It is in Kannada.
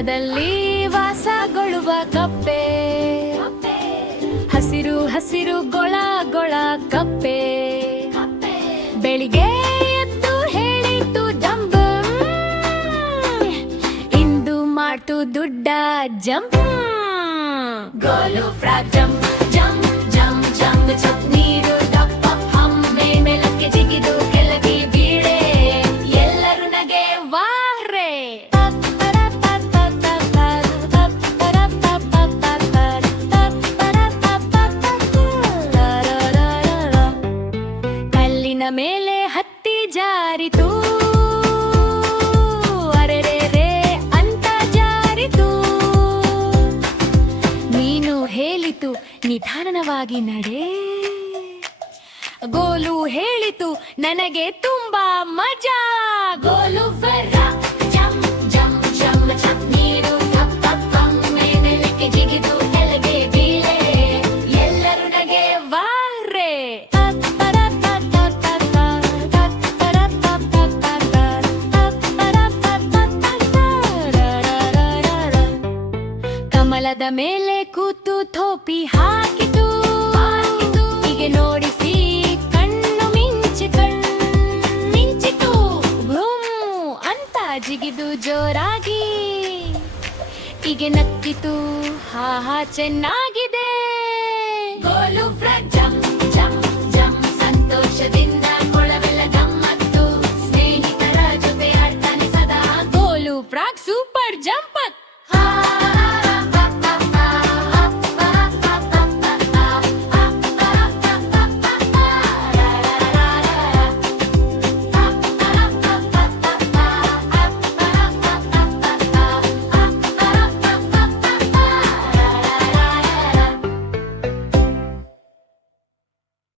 ವನದಲ್ಲಿ ವಾಸಗೊಳ್ಳುವ ಕಪ್ಪೆ, ಹಸಿರು ಹಸಿರು ಗೊಳ ಗೊಳ ಕಪ್ಪೆ. ಬೆಳಿಗ್ಗೆ ಎದ್ದು ಹೇಳಿತು ಜಂಪ್, ಇಂದು ಮಾತು ದುಡ್ಡ jump. Goal frog jump jump jump jump jump. ನೀರು ಟಪ್ ಹಮ್ಮೆ ಮೇಲಕ್ಕೆ ಜಿಗಿದು ಕೆಳಗೆ ಬೀಳೆ, ಎಲ್ಲರೂ ನಗೆ ವಾಹ್ರೆ. ಕಲ್ಲಿನ ಮೇಲೆ ಹತ್ತಿ ಜಾರಿತು, ಅರೆರೆ ಅಂತ ಜಾರಿತು. ನೀನು ಹೇಳಿತು ನಿಧಾನವಾಗಿ ನಡೆ, ಗೋಲು ಹೇಳಿತು ನನಗೆ ತುಂಬಾ ಮಜಾ. Goal jump jump jump jump. ನೀರು ಟಪ್ ಟಪ್ ಹಮ್ಮೆ ಮೇಲಕ್ಕೆ ಜಿಗಿದು ಕೆಳಗೆ ಬೀಳೆ, ಎಲ್ಲರೂ ನಗೆ ವಾಹ್ರೆ. ಕಮಲದ ಮೇಲೆ ಕೂತು ಥೋಪಿ ಹಾಕಿತು, ಹೀಗೆ ನೋಡಿಸಿ ಕಣ್ಣು ಮಿಂಚಿತು. ಭ್ರೂಮ್ ಅಂತ ಜಿಗಿದು ಜೋರಾಗಿ ಹೀಗೆ ನಕ್ಕಿತು, ಹಾ ಹಾ ಚೆನ್ನಾಗಿದೆ. Goal frog jump jump jump. ಸಂತೋಷದಿಂದ ಕೊಳವೆಲ್ಲ ಗಮ್ಮತ್ತು, ಸ್ನೇಹಿತರ ಜೊತೆ ಆಡ್ತಾನೆ ಸದಾ. Goal frog super jump.